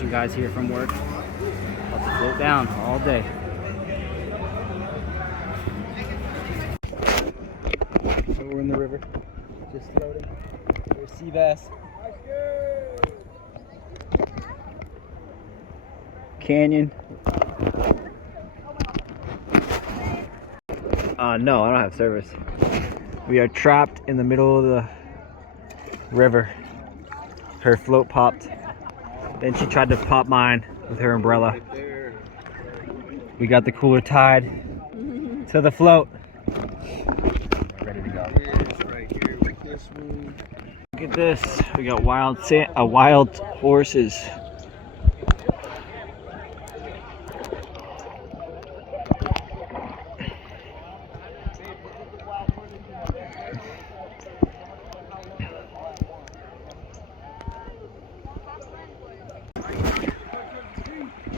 You guys here from work? About to float down all day. So we're in the river, just floating. There's sea bass. Canyon. No, I don't have service. We are trapped in the middle of the river. Her float popped. Then she tried to pop mine with her umbrella. We got the cooler tied to the float. Ready to go. Look at this. We got wild horses.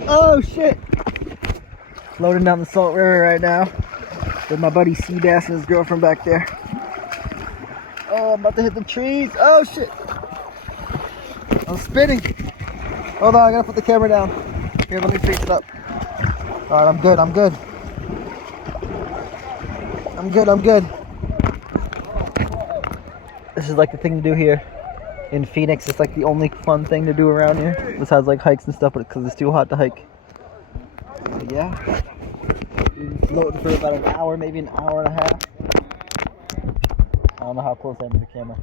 Oh shit! Floating down the Salt River right now with my buddy Seabass and his girlfriend back there. Oh, I'm about to hit the trees. Oh shit! I'm spinning. Hold on, I gotta put the camera down. Here, let me fix it up. Alright, I'm good, I'm good. I'm good. This is like the thing to do here in Phoenix. It's like the only fun thing to do around here, besides like hikes and stuff, but because it's too hot to hike. But yeah, we've been floating for about an hour, maybe an hour and a half. I don't know how close I am to the camera.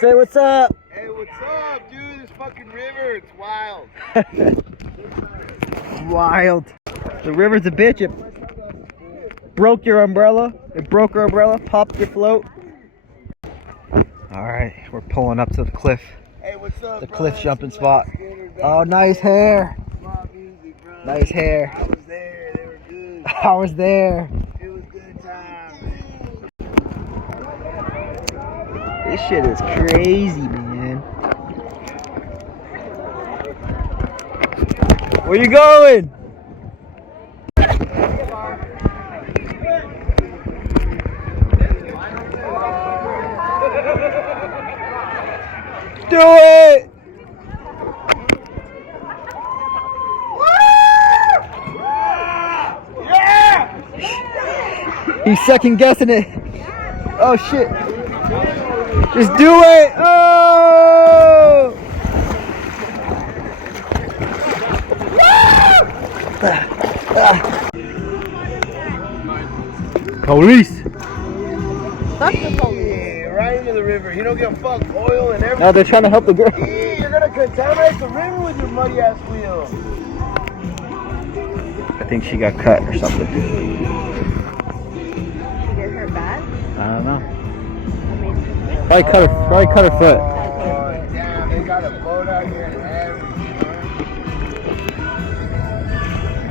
Say what's up. Hey, what's up, dude? This fucking river, it's wild. Wild. The river's a bitch. It broke your umbrella. It broke her umbrella. Popped your float. All right, we're pulling up to the cliff. Hey, what's up, The cliff jumping spot. Oh, nice hair. Nice hair. I was there. They were good. I was there. It was good time. This shit is crazy, man. Where you going? Do it! Yeah! He's second guessing it. Oh shit. Just do it! Oh! Police! Fuck the police. Yeah, right into the river. You don't get fucked oil and everything. Now they're trying to help the girl. Yeah, you're gonna contaminate the river with your muddy ass wheel. I think she got cut or something. Did you get hurt bad? I don't know. I mean, Probably cut her foot. Oh, damn, they got a boat out here and everything.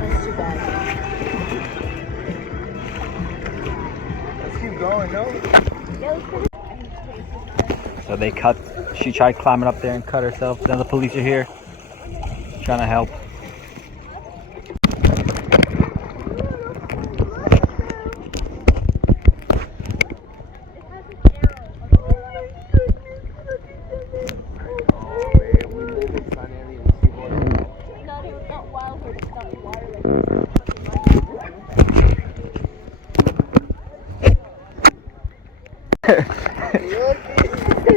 that's too bad. Let's keep going, no? So she tried climbing up there and cut herself. Now the police are here trying to help.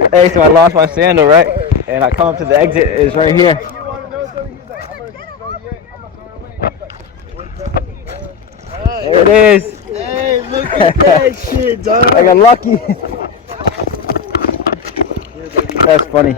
Hey, so I lost my sandal, right? And I come up to the exit, it's right here. There it is. Hey, look at that shit, dog. I got lucky. That's funny.